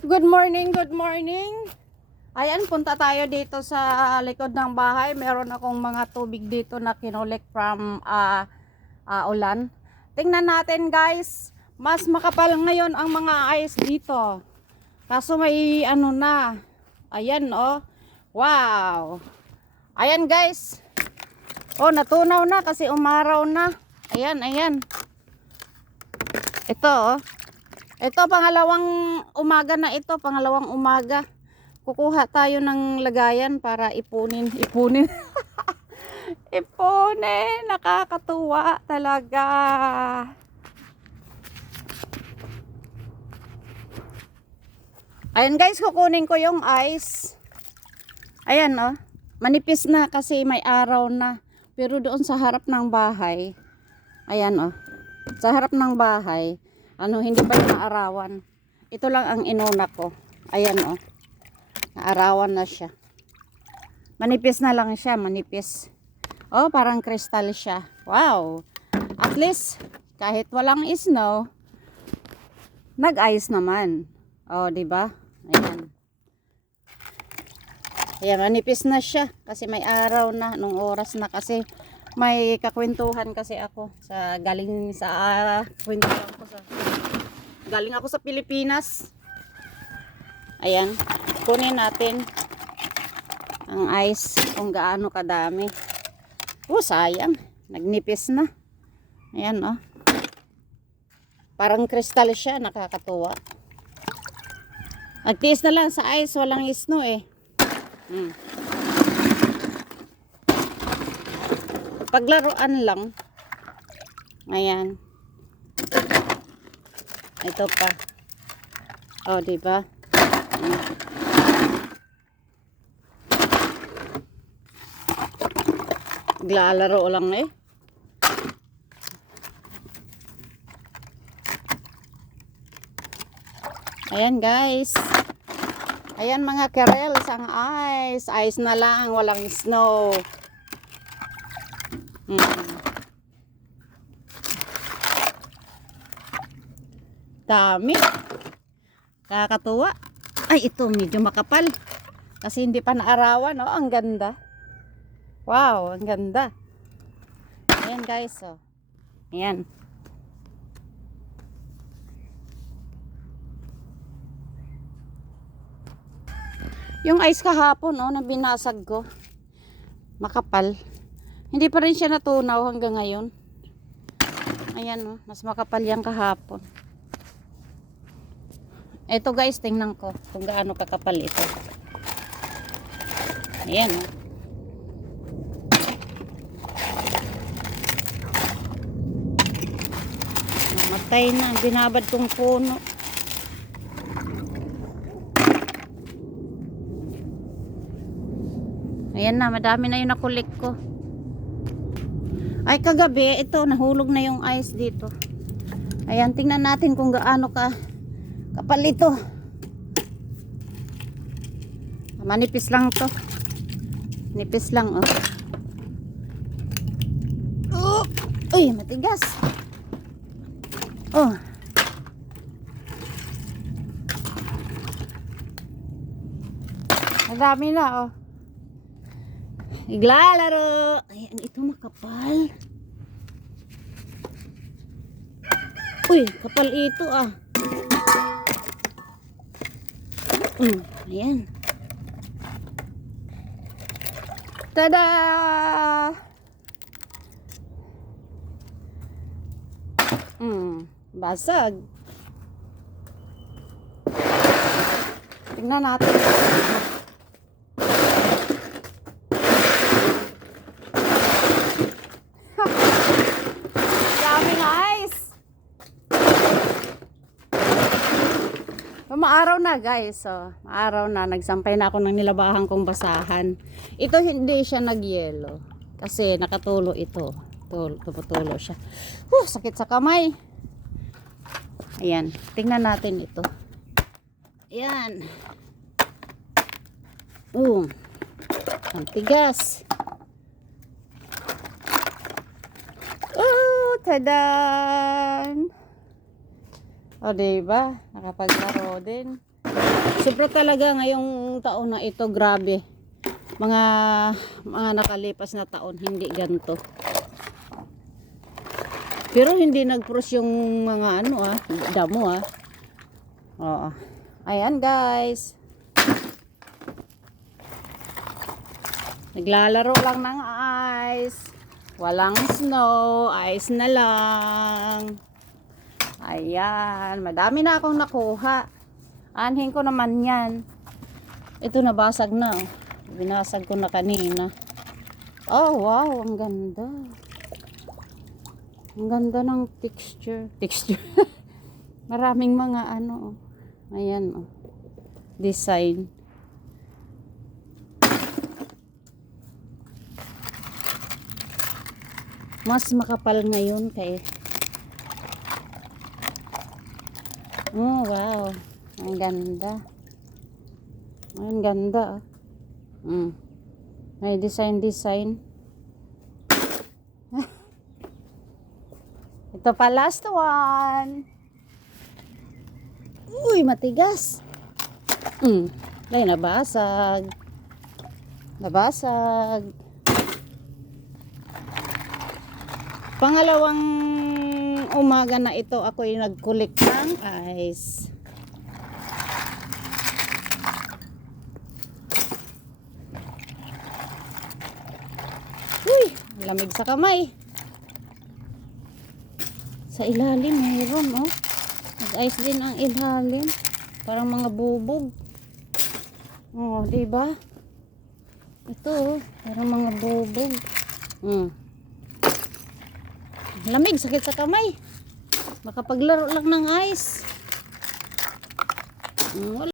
Good morning, good morning. Ayan, punta tayo dito sa likod ng bahay. Meron akong mga tubig dito na kinolek from ulan. Tingnan natin guys, mas makapal ngayon ang mga ice dito. Kaso may ano na. Ayan oh. Wow. Ayan guys. Oh, natunaw na kasi umaraw na. Ayan, ayan. Ito oh. Ito, pangalawang umaga na ito. Pangalawang umaga. Kukuha tayo ng lagayan para ipunin. Ipunin. Ipunin. Nakakatuwa talaga. Ayan guys, kukunin ko yung ice. Ayan oh. Manipis na kasi may araw na. Pero doon sa harap ng bahay. Ayan oh. Sa harap ng bahay. Hindi pa naarawan. Ito lang ang inuna ko. Ayan oh. Naarawan na siya. Manipis na lang siya, manipis. Oh, parang kristal siya. Wow. At least kahit walang snow, nag-ice naman. Oh, di ba? Ayan. Ayan, manipis na siya kasi may araw na nung oras na kasi may kakwentuhan kasi ako sa galing sa kwentuhan ko sa galing ako sa Pilipinas. Ayan, kunin natin ang ice kung gaano kadami. Oh, sayang, nagnipis na. Ayan oh. Parang kristal siya, nakakatuwa. Nagtiis na lang sa ice, walang snow eh. Paglaruan lang. Ayan. Ito pa. Oh, di ba? Glalaro lang eh. Ayan guys. Ayan mga kerels, ang ice. Ice na lang, walang snow. Dami. Kakatuwa. Ay, ito medyo makapal. Kasi hindi pa naarawan. Oh, ang ganda. Wow, ang ganda. Ayan guys. Oh. Ayan. Yung ice kahapon, oh, na binasag ko. Makapal. Hindi pa rin siya natunaw hanggang ngayon. Ayan, oh, mas makapal yan kahapon. Ito guys, tingnan ko kung gaano kakapal ito. Ayan oh. Namatay na, binabad kong puno. Ayan na, madami na yung nakulik ko. Ay, kagabi, ito, nahulog na yung ice dito. Ayan, tingnan natin kung gaano kapal ito. Manipis lang to. Nipis lang oh. Oh, uy, matigas. Oh. Madami na oh. Iglalaro. Ayan, ito makapal. Uy, kapal ito ah. Ayan. Tada! Basag. Tingnan natin. Daming ice. Maaraw na guys. So, maaraw na. Nagsampay na ako ng nilabahan kong basahan. Ito hindi siya nagyelo. Kasi nakatulo ito. Tumutulo siya. Sakit sa kamay. Ayan. Tingnan natin ito. Ayan. Ang tigas. Tadan! O, diba? Nakapaglaro din. Sobra talaga ngayong taon na ito, grabe. Mga nakalipas na taon, hindi ganito. Pero hindi nag-frost yung mga damo Oo. Ayan guys. Naglalaro lang ng ice. Walang snow, ice na lang. Ayan, madami na akong nakuha. Anhin ko naman yan. Ito nabasag na. Binasag ko na kanina. Oh, wow, ang ganda. Ang ganda ng texture. Maraming mga Ayan, design. Mas makapal ngayon kay. Oh, wow. Ang ganda. Ang ganda. May design. Ito pa last one. Uy, matigas. Ay, nabasag. Pangalawang umaga na ito ako'y nag-collect ng ice. Uy, lamig sa kamay. Sa ilalim mayroon, Nag-ice din ang ilalim. Parang mga bubog. Oh, diba? Ito, parang mga bubog. Lamig, sakit sa kamay. Makapaglaro lang ng ice.